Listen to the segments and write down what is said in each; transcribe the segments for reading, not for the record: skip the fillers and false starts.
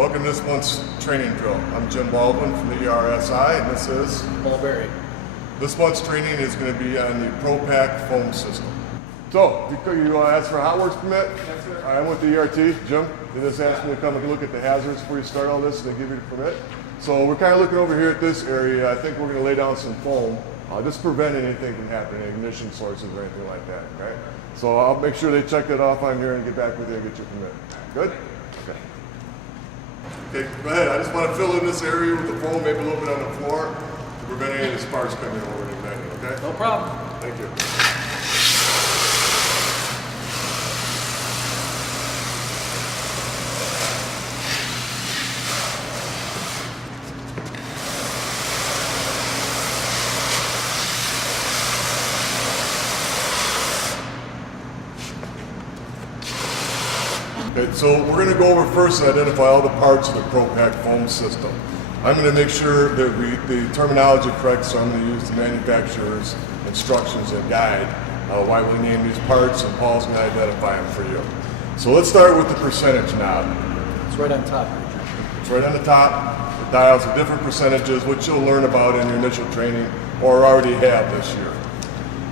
Welcome to this month's training drill. I'm Jim Baldwin from the ERSI, and this is Paul Berry. This month's training is going to be on the ProPack foam system. So, you asked for a hot works permit? That's right. I'm with the ERT, Jim. They just asked me to come and look at the hazards before you start all this, and they give you the permit. So we're kind of looking over here at this area. I think we're going to lay down some foam, just prevent anything from happening, ignition sources or anything like that, right? So I'll make sure they check that off on here and get back with you and get your permit. Good? Okay. Okay, go ahead. I just want to fill in this area with the foam, maybe a little bit on the floor, to prevent any of the sparks coming over and igniting, okay? No problem. Thank you. Okay, so we're going to go over first and identify all the parts of the ProPack foam system. I'm going to make sure that the terminology correct, so I'm going to use the manufacturer's instructions and guide why we name these parts, and Paul's going to identify them for you. So let's start with the percentage knob. It's right on top, Richard. It's right on the top. The dials are different percentages, which you'll learn about in your initial training or already have this year.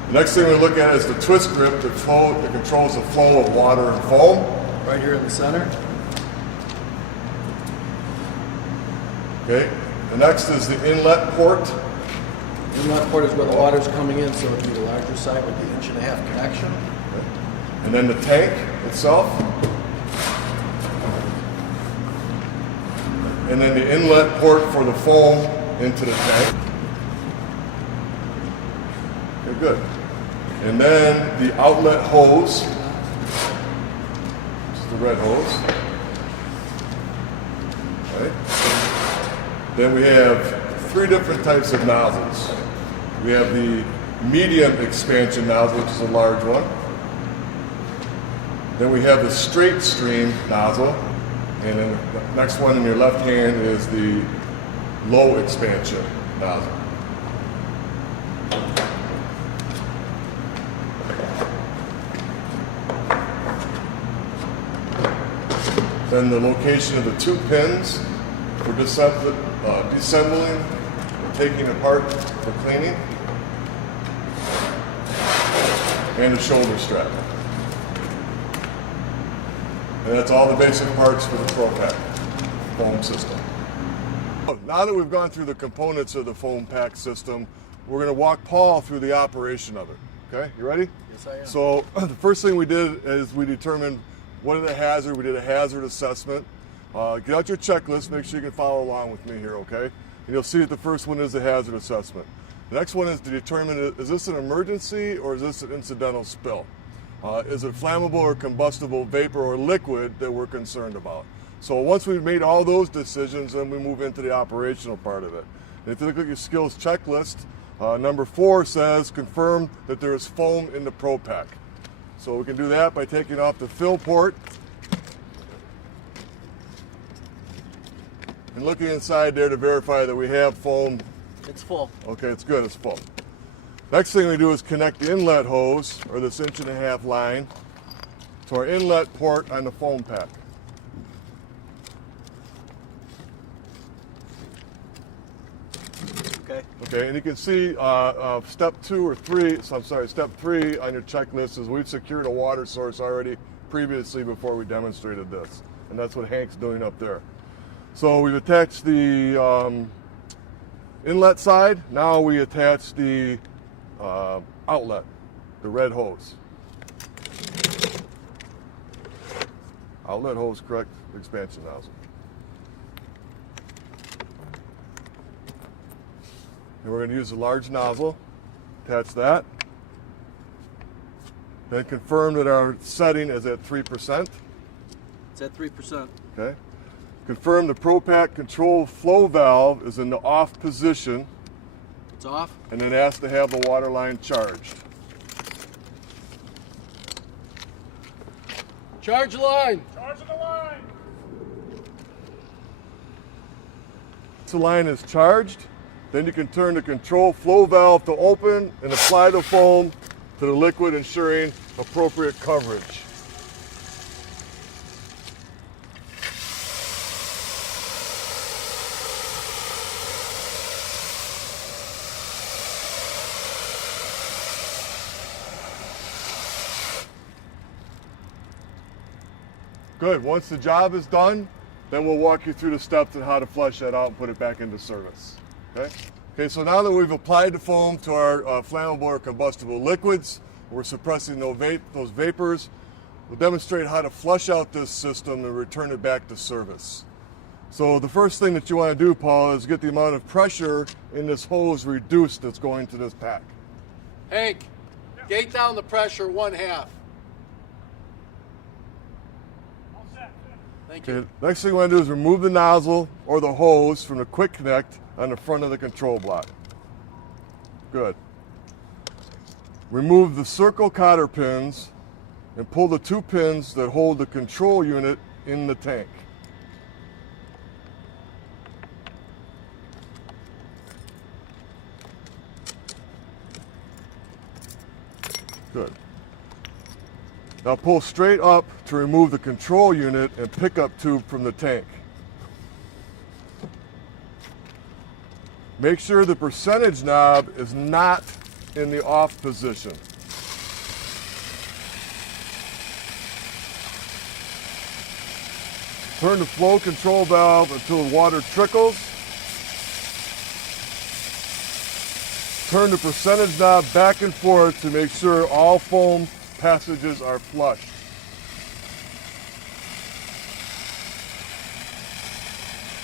The next thing we look at is the twist grip that controls the flow of water and foam. Right here in the center. Okay. The next is the inlet port. The inlet port is where the water's coming in, so it'd be the larger side with the 1.5-inch connection. Okay. And then the tank itself. And then the inlet port for the foam into the tank. Okay, good. And then the outlet hose. The red hose. Okay. Then we have 3 different types of nozzles. We have the medium expansion nozzle, which is a large one. Then we have the straight stream nozzle. And then the next one in your left hand is the low expansion nozzle. Then the location of the 2 pins for disassembling and taking apart for cleaning. And the shoulder strap. And that's all the basic parts for the ProPack foam system. Now that we've gone through the components of the ProPack system, we're going to walk Paul through the operation of it. Okay, you ready? Yes, I am. So the first thing we did is we determined what are the hazards. We did a hazard assessment. Get out your checklist, make sure you can follow along with me here, okay? And you'll see that the first one is the hazard assessment. The next one is to determine, is this an emergency or is this an incidental spill? Is it flammable or combustible vapor or liquid that we're concerned about? So once we've made all those decisions, then we move into the operational part of it. And if you look at your skills checklist, number 4 says confirm that there is foam in the ProPack. So we can do that by taking off the fill port and looking inside there to verify that we have foam. It's full. Okay, it's good, it's full. Next thing we do is connect the inlet hose, or this 1.5-inch line, to our inlet port on the foam pack. Okay. Okay, and you can see step 3 on your checklist is we've secured a water source already previously before we demonstrated this. And that's what Hank's doing up there. So we've attached the inlet side. Now we attach the outlet, the red hose. Outlet hose, correct expansion nozzle. And we're going to use a large nozzle, attach that. Then confirm that our setting is at 3%. It's at 3%. Okay. Confirm the ProPack control flow valve is in the off position. It's off. And then ask to have the water line charged. Charge the line. Charging the line. Once the line is charged, then you can turn the control flow valve to open and apply the foam to the liquid, ensuring appropriate coverage. Good. Once the job is done, then we'll walk you through the steps on how to flush that out and put it back into service. Okay? Okay, so now that we've applied the foam to our flammable or combustible liquids, we're suppressing those vapors, we'll demonstrate how to flush out this system and return it back to service. So the first thing that you want to do, Paul, is get the amount of pressure in this hose reduced that's going to this pack. Hank, gate down the pressure 1/2. Thank you. Okay, next thing we want to do is remove the nozzle or the hose from the quick connect on the front of the control block. Good. Remove the circle cotter pins and pull the 2 pins that hold the control unit in the tank. Good. Now pull straight up to remove the control unit and pickup tube from the tank. Make sure the percentage knob is not in the off position. Turn the flow control valve until the water trickles. Turn the percentage knob back and forth to make sure all foam passages are flushed.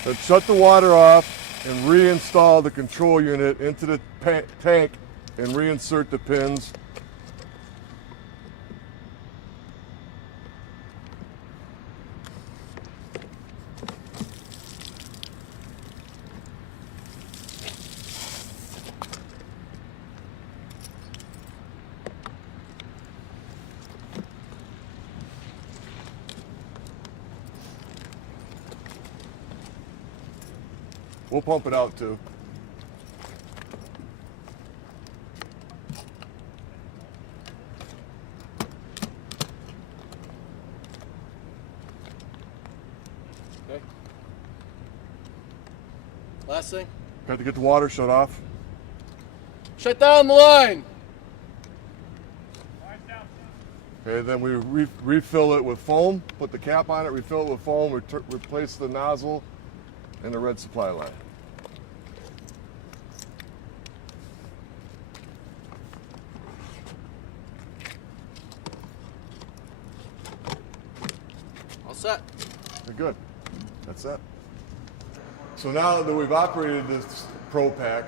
Then shut the water off and reinstall the control unit into the tank and reinsert the pins. We'll pump it out too. Okay. Last thing. Got to get the water shut off. Shut down the line. Okay, then we refill it with foam, put the cap on it, refill it with foam, replace the nozzle and the red supply line. All set. Okay, good. That's it. So now that we've operated this Pro Pack,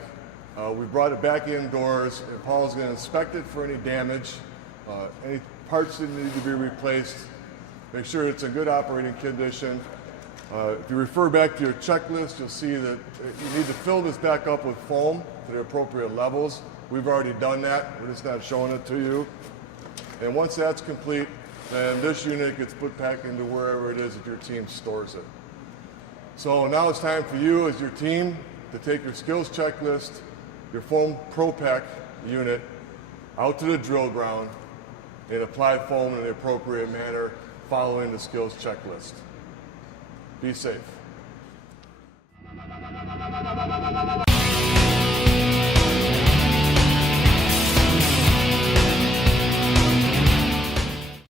we brought it back indoors, and Paul's going to inspect it for any damage, any parts that need to be replaced, make sure it's in good operating condition. If you refer back to your checklist, you'll see that you need to fill this back up with foam to the appropriate levels. We've already done that. We're just not showing it to you. And once that's complete, then this unit gets put back into wherever it is that your team stores it. So now it's time for you as your team to take your skills checklist, your foam Pro Pack unit out to the drill ground and apply foam in the appropriate manner following the skills checklist. Be safe.